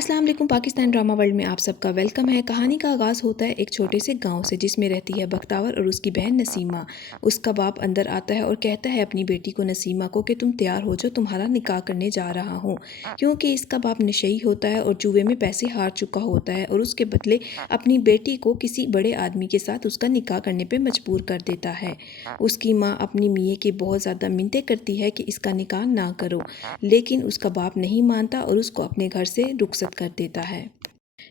अस्सलाम वालेकुम। Pakistan drama world में आप सबका वेलकम है। कहानी का आगाज़ होता है एक छोटे से गांव से जिसमें रहती है बख्तावर और उसकी बहन नसीमा। उसका बाप अंदर आता है और कहता है अपनी बेटी को नसीमा को कि तुम तैयार हो जाओ, तुम्हारा निकाह करने जा रहा हूँ। क्योंकि इसका बाप नशेई होता है और जुए में पैसे हार चुका होता है और उसके बदले अपनी बेटी को किसी बड़े आदमी के साथ उसका निकाह करने पर मजबूर कर देता है। उसकी माँ अपनी मियाँ की बहुत ज़्यादा मिन्नतें करती है कि इसका निकाह ना करो, लेकिन उसका बाप नहीं मानता और उसको अपने घर से रुखसत कर देता है।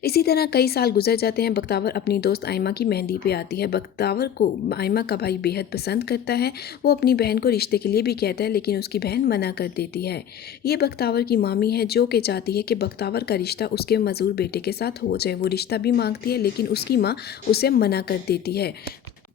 इसी तरह कई साल गुजर जाते हैं। बख्तावर अपनी दोस्त आयमा की मेहंदी पे आती है। बख्तावर को आयमा का भाई बेहद पसंद करता है। वो अपनी बहन को रिश्ते के लिए भी कहता है, लेकिन उसकी बहन मना कर देती है। ये बख्तावर की मामी है जो कि चाहती है कि बख्तावर का रिश्ता उसके मजदूर बेटे के साथ हो जाए। वो रिश्ता भी मांगती है, लेकिन उसकी माँ उसे मना कर देती है।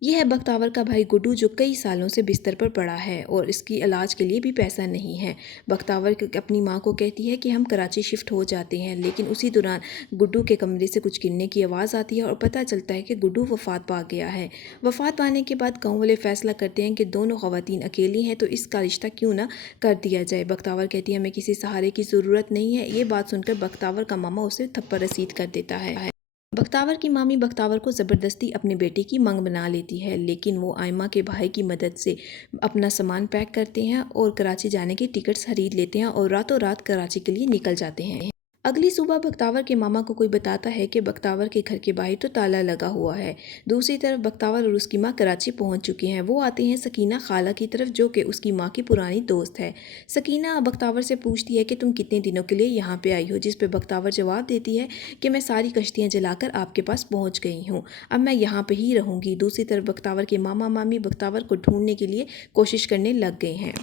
यह है बख्तावर का भाई गुड्डू, जो कई सालों से बिस्तर पर पड़ा है और इसकी इलाज के लिए भी पैसा नहीं है। बख्तावर अपनी माँ को कहती है कि हम कराची शिफ्ट हो जाते हैं, लेकिन उसी दौरान गुड्डू के कमरे से कुछ गिरने की आवाज़ आती है और पता चलता है कि गुड्डू वफ़ात पा गया है। वफ़ात पाने के बाद गाँव वाले फैसला करते हैं कि दोनों ख़वातीन अकेली हैं, तो इसका रिश्ता क्यों ना कर दिया जाए। बख्तावर कहती है हमें किसी सहारे की ज़रूरत नहीं है। ये बात सुनकर बख्तावर का मामा उसे थप्पड़ रसीद कर देता है। बख्तावर की मामी बख्तावर को ज़बरदस्ती अपनी बेटी की मंग बना लेती है, लेकिन वो आयमा के भाई की मदद से अपना सामान पैक करते हैं और कराची जाने की टिकट्स खरीद लेते हैं और रातों रात कराची के लिए निकल जाते हैं। अगली सुबह बख्तावर के मामा को कोई बताता है कि बख्तावर के घर के बाहर तो ताला लगा हुआ है। दूसरी तरफ बख्तावर और उसकी माँ कराची पहुंच चुके हैं। वो आते हैं सकीना खाला की तरफ, जो कि उसकी माँ की पुरानी दोस्त है। सकीना बख्तावर से पूछती है कि तुम कितने दिनों के लिए यहाँ पे आई हो, जिस पे बख्तावर जवाब देती है कि मैं सारी कश्तियाँ जलाकर आपके पास पहुँच गई हूँ, अब मैं यहाँ पर ही रहूँगी। दूसरी तरफ बख्तावर के मामा मामी बख्तावर को ढूंढने के लिए कोशिश करने लग गए हैं।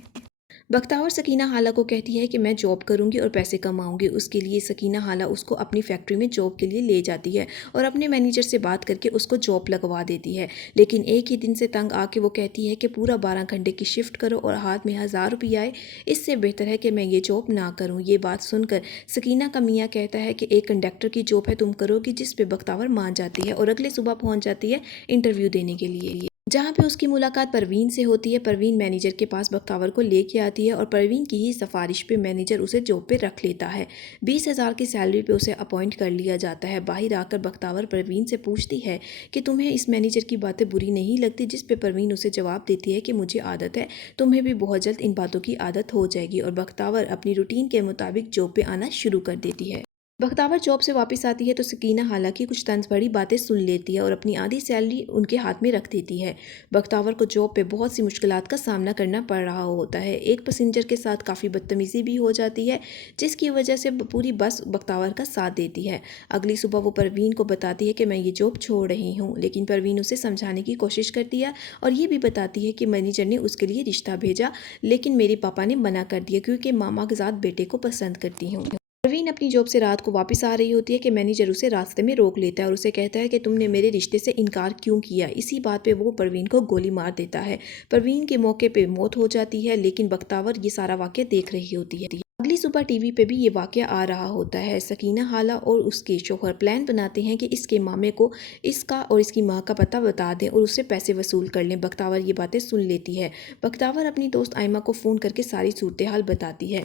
बख्तावर सकीना हाला को कहती है कि मैं जॉब करूंगी और पैसे कमाऊंगी। उसके लिए सकीना हाला उसको अपनी फैक्ट्री में जॉब के लिए ले जाती है और अपने मैनेजर से बात करके उसको जॉब लगवा देती है। लेकिन एक ही दिन से तंग आके वो कहती है कि पूरा 12 घंटे की शिफ्ट करो और हाथ में 1000 रुपये आए, इससे बेहतर है कि मैं ये जॉब ना करूँ। ये बात सुनकर सकीना का मियाँ कहता है कि एक कंडक्टर की जॉब है, तुम करोगी, जिस पे बख्तावर मान जाती है और अगले सुबह पहुँच जाती है इंटरव्यू देने के लिए, जहाँ पे उसकी मुलाकात परवीन से होती है। परवीन मैनेजर के पास बख्तावर को लेके आती है और परवीन की ही सिफारिश पे मैनेजर उसे जॉब पे रख लेता है। 20,000 की सैलरी पे उसे अपॉइंट कर लिया जाता है। बाहर आकर बख्तावर परवीन से पूछती है कि तुम्हें इस मैनेजर की बातें बुरी नहीं लगती, जिस पे परवीन उसे जवाब देती है कि मुझे आदत है, तुम्हें भी बहुत जल्द इन बातों की आदत हो जाएगी। और बख्तावर अपनी रूटीन के मुताबिक जॉब पे आना शुरू कर देती है। बख्तावर जॉब से वापस आती है तो सकीना हालांकि कुछ तंज भरी बातें सुन लेती है और अपनी आधी सैलरी उनके हाथ में रख देती है। बख्तावर को जॉब पे बहुत सी मुश्किलात का सामना करना पड़ रहा होता है। एक पैसेंजर के साथ काफ़ी बदतमीज़ी भी हो जाती है, जिसकी वजह से पूरी बस बख्तावर का साथ देती है। अगली सुबह वो परवीन को बताती है कि मैं ये जॉब छोड़ रही हूँ, लेकिन परवीन उसे समझाने की कोशिश करती है और ये भी बताती है कि मैनेजर ने उसके लिए रिश्ता भेजा, लेकिन मेरे पापा ने मना कर दिया क्योंकि मामा के साथ बेटे को पसंद करती हूँ। परवीन अपनी जॉब से रात को वापस आ रही होती है कि मैनेजर उसे रास्ते में रोक लेता है और उसे कहता है कि तुमने मेरे रिश्ते से इनकार क्यों किया। इसी बात पे वो परवीन को गोली मार देता है। परवीन के मौके पे मौत हो जाती है, लेकिन बख्तावर ये सारा वाक़या देख रही होती है। अगली सुबह टीवी पे भी ये वाक़या आ रहा होता है। सकीना हाला और उसके शौहर प्लान बनाते हैं कि इसके मामे को इसका और इसकी माँ का पता बता दें और उससे पैसे वसूल कर लें। बख्तावर ये बातें सुन लेती है। बख्तावर अपनी दोस्त आयमा को फ़ोन करके सारी सूरत हाल बताती है।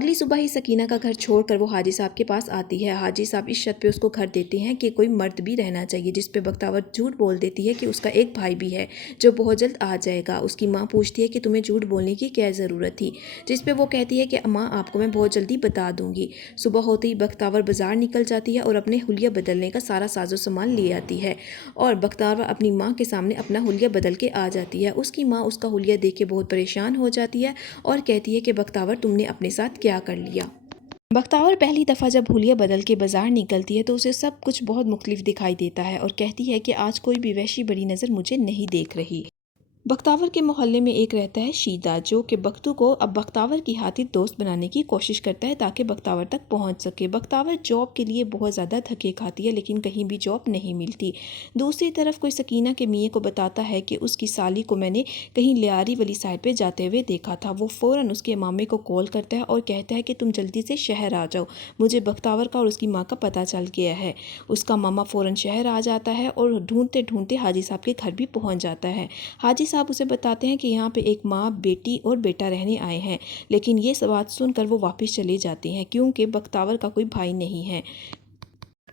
अगली सुबह ही सकीना का घर छोड़कर वो हाजी साहब के पास आती है। हाजी साहब इस शर्त पे उसको घर देते हैं कि कोई मर्द भी रहना चाहिए, जिस पे बख्तावर झूठ बोल देती है कि उसका एक भाई भी है जो बहुत जल्द आ जाएगा। उसकी माँ पूछती है कि तुम्हें झूठ बोलने की क्या ज़रूरत थी, जिस पे वो कहती है कि माँ आपको मैं बहुत जल्दी बता दूंगी। सुबह होते ही बख्तावर बाजार निकल जाती है और अपने हुलिया बदलने का सारा साजो सामान ले आती है और बख्तावर अपनी माँ के सामने अपना हुलिया बदल के आ जाती है। उसकी माँ उसका हुलिया देख के बहुत परेशान हो जाती है और कहती है कि बख्तावर तुमने अपने साथ क्या कर लिया। बख्तावर पहली दफ़ा जब हुलिया बदल के बाज़ार निकलती है तो उसे सब कुछ बहुत मुख्तलिफ दिखाई देता है और कहती है कि आज कोई भी वहशी बड़ी नज़र मुझे नहीं देख रही। बख्तावर के मोहल्ले में एक रहता है शीदा, जो कि बख्तू को अब बख्तावर की खातिर दोस्त बनाने की कोशिश करता है ताकि बख्तावर तक पहुंच सके। बख्तावर जॉब के लिए बहुत ज़्यादा धक्के खाती है, लेकिन कहीं भी जॉब नहीं मिलती। दूसरी तरफ कोई सकीना के मियाँ को बताता है कि उसकी साली को मैंने कहीं लियारी वाली साइड पे जाते हुए देखा था। वो फ़ौरन उसके मामे को कॉल करता है और कहता है कि तुम जल्दी से शहर आ जाओ, मुझे बख्तावर का और उसकी माँ का पता चल गया है। उसका मामा फ़ौरन शहर आ जाता है और ढूंढते ढूंढते हाजी साहब के घर भी पहुँच जाता है। हाजी साहब उसे बताते हैं कि यहाँ पे एक माँ, बेटी और बेटा रहने आए हैं, लेकिन ये बात सुनकर वो वापस चले जाते हैं क्योंकि बख्तावर का कोई भाई नहीं है।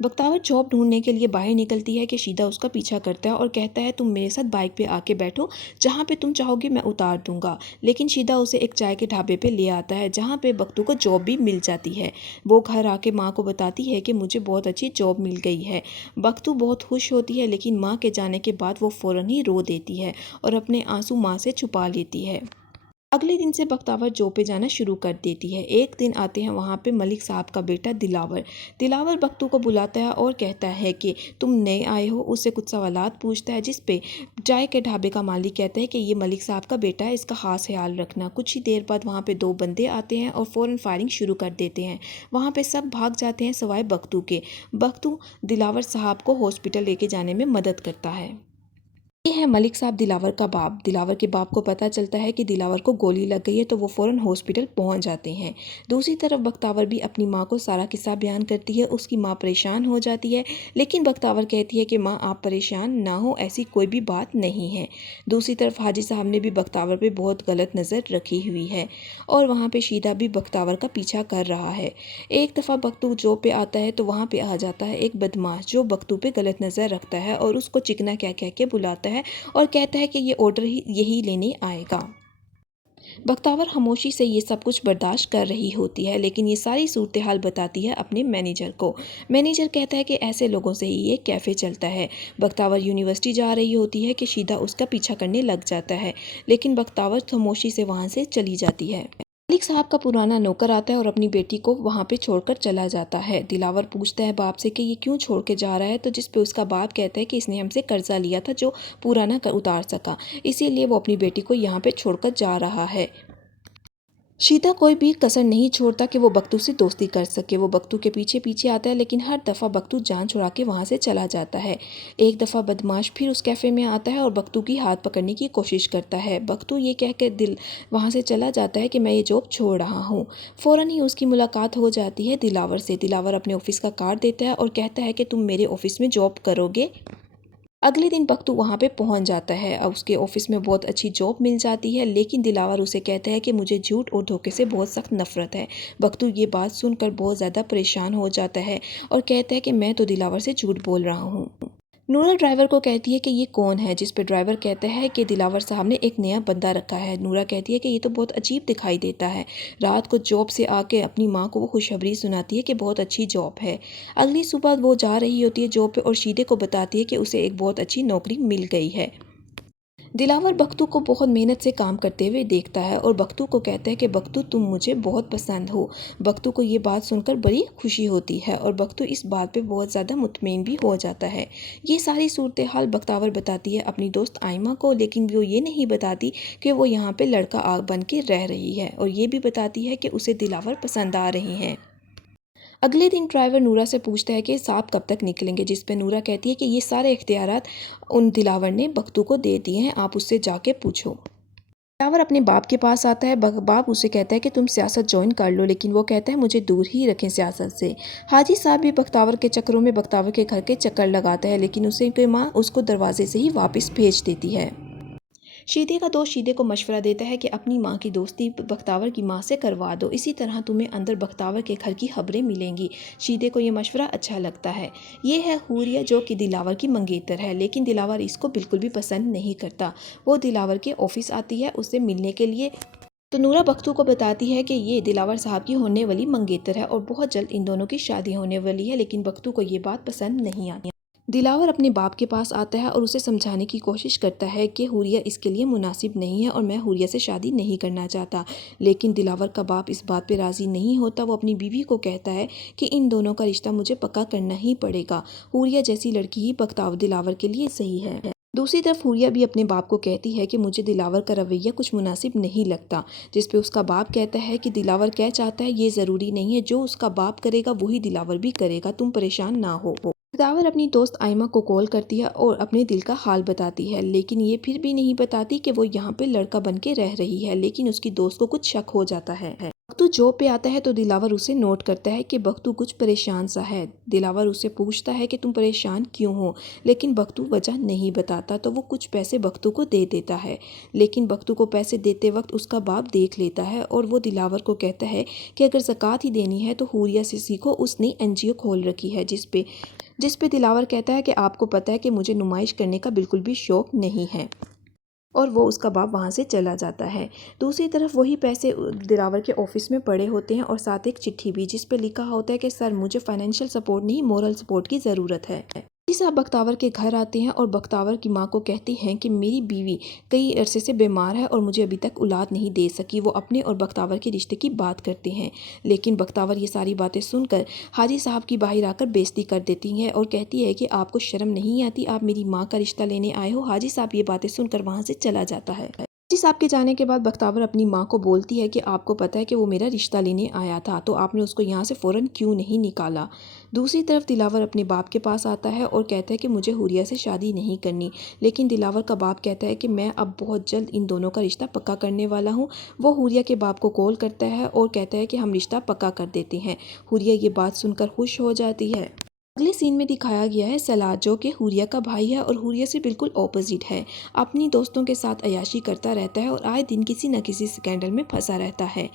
बख्तावर जॉब ढूंढने के लिए बाहर निकलती है कि शीदा उसका पीछा करता है और कहता है तुम मेरे साथ बाइक पे आके बैठो, जहाँ पे तुम चाहोगे मैं उतार दूंगा। लेकिन शीदा उसे एक चाय के ढाबे पे ले आता है जहाँ पे बख्तू को जॉब भी मिल जाती है। वो घर आके माँ को बताती है कि मुझे बहुत अच्छी जॉब मिल गई है। बख्तू बहुत खुश होती है, लेकिन माँ के जाने के बाद वो फ़ौरन ही रो देती है और अपने आंसू माँ से छुपा लेती है। अगले दिन से बख्तावर जॉब पे जाना शुरू कर देती है। एक दिन आते हैं वहाँ पे मलिक साहब का बेटा दिलावर। दिलावर बख्तू को बुलाता है और कहता है कि तुम नए आए हो, उससे कुछ सवालात पूछता है, जिस पे चाय के ढाबे का मालिक कहता है कि ये मलिक साहब का बेटा है, इसका खास ख्याल रखना। कुछ ही देर बाद वहाँ पे दो बंदे आते हैं और फ़ौरन फायरिंग शुरू कर देते हैं। वहाँ पे सब भाग जाते हैं सिवाय बख्तू के। बख्तू दिलावर साहब को हॉस्पिटल लेके जाने में मदद करता है। ये है मलिक साहब दिलावर का बाप। दिलावर के बाप को पता चलता है कि दिलावर को गोली लग गई है तो वो फ़ौरन हॉस्पिटल पहुंच जाते हैं। दूसरी तरफ बख्तावर भी अपनी माँ को सारा किस्सा बयान करती है। उसकी माँ परेशान हो जाती है, लेकिन बख्तावर कहती है कि माँ आप परेशान ना हो, ऐसी कोई भी बात नहीं है। दूसरी तरफ हाजी साहब ने भी बख्तावर पे बहुत गलत नज़र रखी हुई है और वहाँ पर शीदा भी बख्तावर का पीछा कर रहा है। एक दफ़ा बख्तू जॉब पे आता है तो वहाँ पर आ जाता है एक बदमाश जो बख्तू पे गलत नज़र रखता है और उसको चिकना कह कह के बुलाता है और कहता है कि ये ऑर्डर ही यही लेने आएगा। बख्तावर खामोशी से ये सब कुछ बर्दाश्त कर रही होती है, लेकिन ये सारी सूरत हाल बताती है अपने मैनेजर को। मैनेजर कहता है कि ऐसे लोगों से ही ये कैफ़े चलता है। बख्तावर यूनिवर्सिटी जा रही होती है कि शीदा उसका पीछा करने लग जाता है, लेकिन बख्तावर खामोशी से वहाँ से चली जाती है। मलिक साहब का पुराना नौकर आता है और अपनी बेटी को वहाँ पे छोड़कर चला जाता है। दिलावर पूछता है बाप से कि ये क्यों छोड़ के जा रहा है, तो जिस पे उसका बाप कहता है कि इसने हमसे कर्जा लिया था जो पूरा ना उतार सका, इसीलिए वो अपनी बेटी को यहाँ पे छोड़कर जा रहा है। शीदा कोई भी कसर नहीं छोड़ता कि वो बख्तू से दोस्ती कर सके। वो बख्तू के पीछे पीछे आता है, लेकिन हर दफ़ा बख्तू जान छुड़ा के वहाँ से चला जाता है। एक दफ़ा बदमाश फिर उस कैफ़े में आता है और बख्तू की हाथ पकड़ने की कोशिश करता है। बख्तू ये कह के दिल वहाँ से चला जाता है कि मैं ये जॉब छोड़ रहा हूँ। फ़ौरन ही उसकी मुलाकात हो जाती है दिलावर से। दिलावर अपने ऑफिस का कार्ड देता है और कहता है कि तुम मेरे ऑफिस में जॉब करोगे। अगले दिन बख्तू वहाँ पे पहुँच जाता है। अब उसके ऑफिस में बहुत अच्छी जॉब मिल जाती है, लेकिन दिलावर उसे कहता है कि मुझे झूठ और धोखे से बहुत सख्त नफरत है। बख्तू ये बात सुनकर बहुत ज़्यादा परेशान हो जाता है और कहता है कि मैं तो दिलावर से झूठ बोल रहा हूँ। नूरा ड्राइवर को कहती है कि ये कौन है, जिस पे ड्राइवर कहता है कि दिलावर साहब ने एक नया बंदा रखा है। नूरा कहती है कि ये तो बहुत अजीब दिखाई देता है। रात को जॉब से आके अपनी माँ को वो खुशखबरी सुनाती है कि बहुत अच्छी जॉब है। अगली सुबह वो जा रही होती है जॉब पे और शीदे को बताती है कि उसे एक बहुत अच्छी नौकरी मिल गई है। दिलावर बख्तू को बहुत मेहनत से काम करते हुए देखता है और बख्तू को कहता है कि बख्तू तुम मुझे बहुत पसंद हो। बख्तू को ये बात सुनकर बड़ी खुशी होती है और बख्तू इस बात पे बहुत ज़्यादा मुतमईन भी हो जाता है। ये सारी सूरत हाल बख्तावर बताती है अपनी दोस्त आइमा को, लेकिन वो ये नहीं बताती कि वो यहाँ पे लड़का आग बन के रह रही है, और ये भी बताती है कि उसे दिलावर पसंद आ रही हैं। अगले दिन ड्राइवर नूरा से पूछता है कि साहब कब तक निकलेंगे, जिस पे नूरा कहती है कि ये सारे इख्तियारात उन दिलावर ने बख्तू को दे दिए हैं, आप उससे जाके पूछो। दिलावर अपने बाप के पास आता है। बाप उसे कहता है कि तुम सियासत ज्वाइन कर लो, लेकिन वो कहता है मुझे दूर ही रखें सियासत से। हाजी साहब भी बख्तावर के चक्करों में बख्तावर के घर के चक्कर लगाता है, लेकिन उसे की माँ उसको दरवाजे से ही वापस भेज देती है। शीदे का दोस्त शीदे को मशवरा देता है कि अपनी माँ की दोस्ती बख्तावर की माँ से करवा दो, इसी तरह तुम्हें अंदर बख्तावर के घर की खबरें मिलेंगी। शीदे को ये मशवरा अच्छा लगता है। ये है हुरिया जो कि दिलावर की मंगेतर है, लेकिन दिलावर इसको बिल्कुल भी पसंद नहीं करता। वो दिलावर के ऑफिस आती है उससे मिलने के लिए, तो नूरा बख्तू को बताती है कि ये दिलावर साहब की होने वाली मंगेतर है और बहुत जल्द इन दोनों की शादी होने वाली है, लेकिन बख्तू को ये बात पसंद नहीं आती। दिलावर अपने बाप के पास आता है और उसे समझाने की कोशिश करता है कि हुरिया इसके लिए मुनासिब नहीं है और मैं हुरिया से शादी नहीं करना चाहता, लेकिन दिलावर का बाप इस बात पे राज़ी नहीं होता। वो अपनी बीवी को कहता है कि इन दोनों का रिश्ता मुझे पक्का करना ही पड़ेगा। हुरिया जैसी लड़की ही बख्तावर दिलावर के लिए सही है। दूसरी तरफ हुरिया भी अपने बाप को कहती है कि मुझे दिलावर का रवैया कुछ मुनासिब नहीं लगता, जिस पे उसका बाप कहता है कि दिलावर क्या चाहता है ये ज़रूरी नहीं है, जो उसका बाप करेगा वही दिलावर भी करेगा, तुम परेशान ना हो। दिलावर अपनी दोस्त आइमा को कॉल करती है और अपने दिल का हाल बताती है, लेकिन ये फिर भी नहीं बताती कि वो यहाँ पे लड़का बन के रह रही है, लेकिन उसकी दोस्त को कुछ शक हो जाता है। बख्तू जॉब पे आता है तो दिलावर उसे नोट करता है कि बख्तू कुछ परेशान सा है। दिलावर उससे पूछता है कि तुम परेशान क्यों हो, लेकिन बख्तू वजह नहीं बताता तो वो कुछ पैसे बख्तू को दे देता है। लेकिन बख्तू को पैसे देते वक्त उसका बाप देख लेता है और वो दिलावर को कहता है कि अगर ज़कात ही देनी है तो हुरिया से सीखो, उसने एनजीओ खोल रखी है। जिस पे दिलावर कहता है कि आपको पता है कि मुझे नुमाइश करने का बिल्कुल भी शौक़ नहीं है, और वो उसका बाप वहाँ से चला जाता है। दूसरी तरफ वही पैसे दिलावर के ऑफिस में पड़े होते हैं और साथ एक चिट्ठी भी, जिस पे लिखा होता है कि सर मुझे फाइनेंशियल सपोर्ट नहीं, मोरल सपोर्ट की ज़रूरत है। हाजी साहब बख्तावर के घर आते हैं और बख्तावर की माँ को कहती हैं कि मेरी बीवी कई अरसे से बीमार है और मुझे अभी तक औलाद नहीं दे सकी। वो अपने और बख्तावर के रिश्ते की बात करते हैं, लेकिन बख्तावर ये सारी बातें सुनकर हाजी साहब की बाहर आकर बेइज्जती कर देती हैं और कहती है कि आपको शर्म नहीं आती, आप मेरी माँ का रिश्ता लेने आए हो। हाजी साहब ये बातें सुनकर वहाँ से चला जाता है। हाजी साहब के जाने के बाद बख्तावर अपनी माँ को बोलती है कि आपको पता है कि वो मेरा रिश्ता लेने आया था, तो आपने उसको यहाँ से फ़ौरन क्यों नहीं निकाला। दूसरी तरफ दिलावर अपने बाप के पास आता है और कहता है कि मुझे हुरिया से शादी नहीं करनी, लेकिन दिलावर का बाप कहता है कि मैं अब बहुत जल्द इन दोनों का रिश्ता पक्का करने वाला हूँ। वो हुरिया के बाप को कॉल करता है और कहता है कि हम रिश्ता पक्का कर देते हैं। हुरिया ये बात सुनकर खुश हो जाती है। अगले सीन में दिखाया गया है सलार, जो कि हुरिया का भाई है और हुरिया से बिल्कुल ऑपोजिट है। अपनी दोस्तों के साथ अय्याशी करता रहता है और आए दिन किसी न किसी स्कैंडल में फंसा रहता है।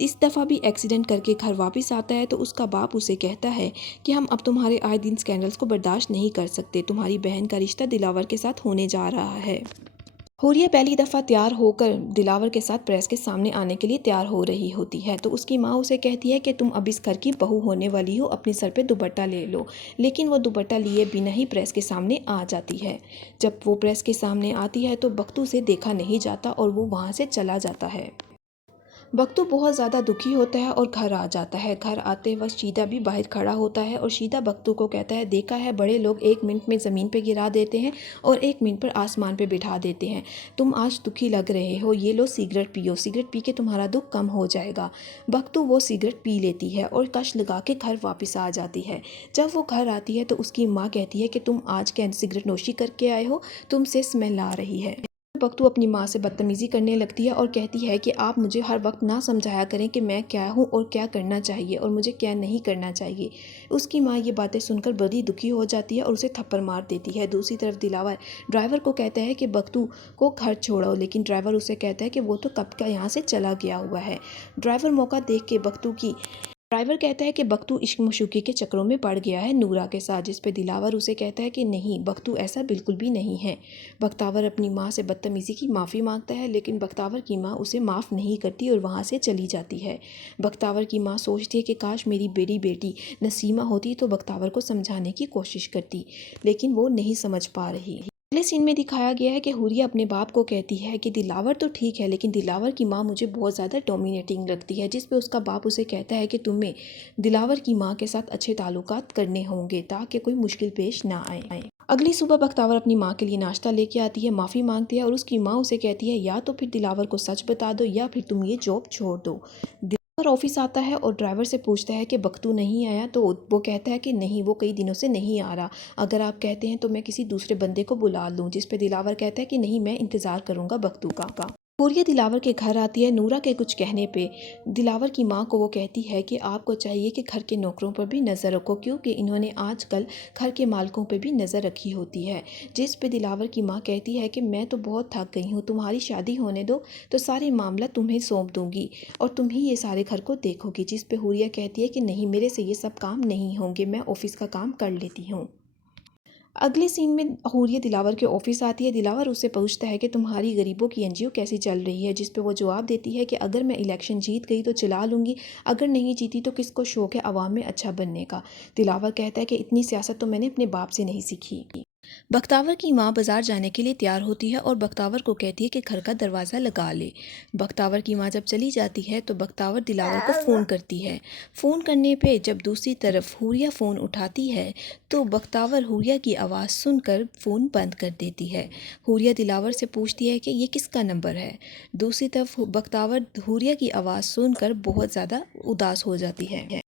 इस दफ़ा भी एक्सीडेंट करके घर वापस आता है तो उसका बाप उसे कहता है कि हम अब तुम्हारे आए दिन स्कैंडल्स को बर्दाश्त नहीं कर सकते, तुम्हारी बहन का रिश्ता दिलावर के साथ होने जा रहा है। हुरिया पहली दफ़ा तैयार होकर दिलावर के साथ प्रेस के सामने आने के लिए तैयार हो रही होती है तो उसकी माँ उसे कहती है कि तुम अब इस घर की बहू होने वाली हो, अपने सर पे दुपट्टा ले लो। लेकिन वो दुपट्टा लिए बिना ही प्रेस के सामने आ जाती है। जब वो प्रेस के सामने आती है तो बख्तू से देखा नहीं जाता और वो वहाँ से चला जाता है। बख्तू बहुत ज़्यादा दुखी होता है और घर आ जाता है। घर आते वक्त शीदा भी बाहर खड़ा होता है और शीदा बख्तू को कहता है, देखा है बड़े लोग 1 मिनट में ज़मीन पे गिरा देते हैं और 1 मिनट पर आसमान पे बिठा देते हैं। तुम आज दुखी लग रहे हो, ये लो सिगरेट पियो, सिगरेट पी के तुम्हारा दुख कम हो जाएगा। बख्तू वो सिगरेट पी लेती है और कश लगा के घर वापस आ जाती है। जब वो घर आती है तो उसकी माँ कहती है कि तुम आज क्या सिगरेट नोशी करके आए हो, तुमसे स्मेल आ रही है। बख्तू अपनी माँ से बदतमीज़ी करने लगती है और कहती है कि आप मुझे हर वक्त ना समझाया करें कि मैं क्या हूँ और क्या करना चाहिए और मुझे क्या नहीं करना चाहिए। उसकी माँ ये बातें सुनकर बड़ी दुखी हो जाती है और उसे थप्पड़ मार देती है। दूसरी तरफ दिलावर ड्राइवर को कहता है कि बख्तू को घर छोड़ो, लेकिन ड्राइवर उसे कहता है कि वो तो कब का यहाँ से चला गया हुआ है। ड्राइवर कहता है कि बख्तू इश्क मशूकी के चक्रों में पड़ गया है नूरा के साथ, जिस पे दिलावर उसे कहता है कि नहीं, बख्तू ऐसा बिल्कुल भी नहीं है। बख्तावर अपनी माँ से बदतमीज़ी की माफ़ी मांगता है, लेकिन बख्तावर की माँ उसे माफ़ नहीं करती और वहाँ से चली जाती है। बख्तावर की माँ सोचती है कि काश मेरी बड़ी बेटी नसीमा होती तो बख्तावर को समझाने की कोशिश करती, लेकिन वो नहीं समझ पा रही। अगले सीन में दिखाया गया है कि हुरिया अपने बाप को कहती है कि दिलावर तो ठीक है, लेकिन दिलावर की माँ मुझे बहुत ज़्यादा डोमिनेटिंग लगती है, जिस पे उसका बाप उसे कहता है कि तुम्हें दिलावर की माँ के साथ अच्छे ताल्लुकात करने होंगे ताकि कोई मुश्किल पेश ना आए। अगली सुबह बख्तावर अपनी माँ के लिए नाश्ता लेके आती है, माफ़ी मांगती है और उसकी माँ उसे कहती है या तो फिर दिलावर को सच बता दो या फिर तुम ये जॉब छोड़ दो। दिलावर ऑफिस आता है और ड्राइवर से पूछता है कि बख्तू नहीं आया, तो वो कहता है कि नहीं, वो कई दिनों से नहीं आ रहा, अगर आप कहते हैं तो मैं किसी दूसरे बंदे को बुला लूँ। जिस पे दिलावर कहता है कि नहीं, मैं इंतज़ार करूँगा बख्तू का। हुरिया दिलावर के घर आती है नूरा के कुछ कहने पे। दिलावर की माँ को वो कहती है कि आपको चाहिए कि घर के नौकरों पर भी नज़र रखो, क्योंकि इन्होंने आजकल घर के मालिकों पे भी नज़र रखी होती है। जिस पे दिलावर की माँ कहती है कि मैं तो बहुत थक गई हूँ, तुम्हारी शादी होने दो तो सारे मामला तुम्हें सौंप दूंगी और तुम ही ये सारे घर को देखोगी। जिस पे हुरिया कहती है कि नहीं, मेरे से ये सब काम नहीं होंगे, मैं ऑफिस का काम कर लेती हूँ। अगले सीन में हुरिया दिलावर के ऑफिस आती है। दिलावर उससे पूछता है कि तुम्हारी गरीबों की एनजीओ कैसी चल रही है, जिस पे वो जवाब देती है कि अगर मैं इलेक्शन जीत गई तो चला लूँगी, अगर नहीं जीती तो किसको शौक़ है आवाम में अच्छा बनने का। दिलावर कहता है कि इतनी सियासत तो मैंने अपने बाप से नहीं सीखी। बख्तावर की माँ बाजार जाने के लिए तैयार होती है और बख्तावर को कहती है कि घर का दरवाज़ा लगा ले। बख्तावर की माँ जब चली जाती है तो बख्तावर दिलावर को फ़ोन करती है। फ़ोन करने पे जब दूसरी तरफ हुरिया फ़ोन उठाती है तो बख्तावर हुरिया की आवाज़ सुनकर फ़ोन बंद कर देती है। हुरिया दिलावर से पूछती है कि ये किसका नंबर है। दूसरी तरफ बख्तावर हुरिया की आवाज़ सुनकर बहुत ज़्यादा उदास हो जाती है।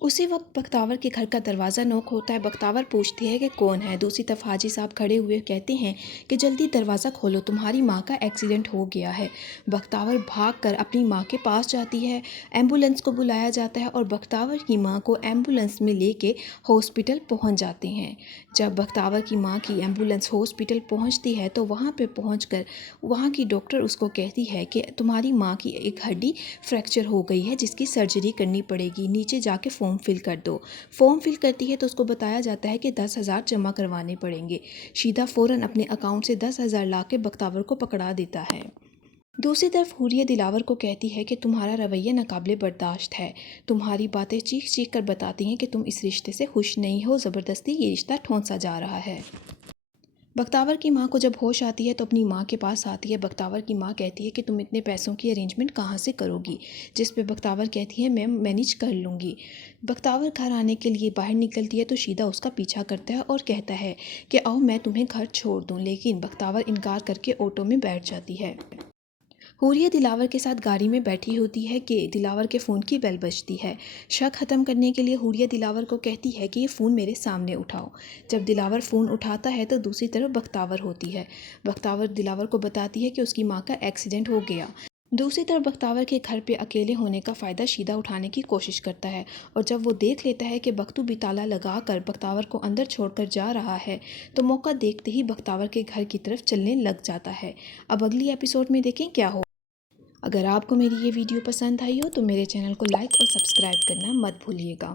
उसी वक्त बख्तावर के घर का दरवाज़ा नॉक होता है। बख्तावर पूछती है कि कौन है। दूसरी तरफ हाजी साहब खड़े हुए कहते हैं कि जल्दी दरवाज़ा खोलो, तुम्हारी माँ का एक्सीडेंट हो गया है। बख्तावर भागकर अपनी माँ के पास जाती है। एम्बुलेंस को बुलाया जाता है और बख्तावर की माँ को एम्बुलेंस में लेके हॉस्पिटल पहुँच जाते हैं। जब बख्तावर की माँ की एम्बुलेंस हॉस्पिटल पहुँचती है तो वहाँ पे पहुँचकर वहाँ की डॉक्टर उसको कहती है कि तुम्हारी माँ की एक हड्डी फ्रैक्चर हो गई है जिसकी सर्जरी करनी पड़ेगी, नीचे जाके फॉर्म फिल कर दो। फॉर्म फिल करती है तो उसको बताया जाता है कि 10,000 जमा करवाने पड़ेंगे। शीदा फ़ौरन अपने अकाउंट से 10,000 ला के बख्तावर को पकड़ा देता है। दूसरी तरफ हुरिया दिलावर को कहती है कि तुम्हारा रवैया नाकाबिले बर्दाश्त है। तुम्हारी बातें चीख चीख कर बताती हैं कि तुम इस रिश्ते से खुश नहीं हो, ज़बरदस्ती ये रिश्ता ठोंसा जा रहा है। बख्तावर की माँ को जब होश आती है तो अपनी माँ के पास आती है। बख्तावर की माँ कहती है कि तुम इतने पैसों की अरेंजमेंट कहाँ से करोगी, जिस पे बख्तावर कहती है मैं मैनेज कर लूँगी। बख्तावर घर आने के लिए बाहर निकलती है तो शीदा उसका पीछा करता है और कहता है कि आओ मैं तुम्हें घर छोड़ दूँ, लेकिन बख्तावर इनकार करके ऑटो में बैठ जाती है। हुरिया दिलावर के साथ गाड़ी में बैठी होती है कि दिलावर के फ़ोन की बेल बजती है। शक ख़त्म करने के लिए हुरिया दिलावर को कहती है कि ये फ़ोन मेरे सामने उठाओ। जब दिलावर फ़ोन उठाता है तो दूसरी तरफ बख्तावर होती है। बख्तावर दिलावर को बताती है कि उसकी माँ का एक्सीडेंट हो गया। दूसरी तरफ बख्तावर के घर पे अकेले होने का फ़ायदा शीदा उठाने की कोशिश करता है और जब वो देख लेता है कि बख्तू भी ताला लगा कर बख्तावर को अंदर छोड़कर जा रहा है तो मौका देखते ही बख्तावर के घर की तरफ चलने लग जाता है। अब अगली एपिसोड में देखें क्या हो। अगर आपको मेरी ये वीडियो पसंद आई हो तो मेरे चैनल को लाइक और सब्सक्राइब करना मत भूलिएगा।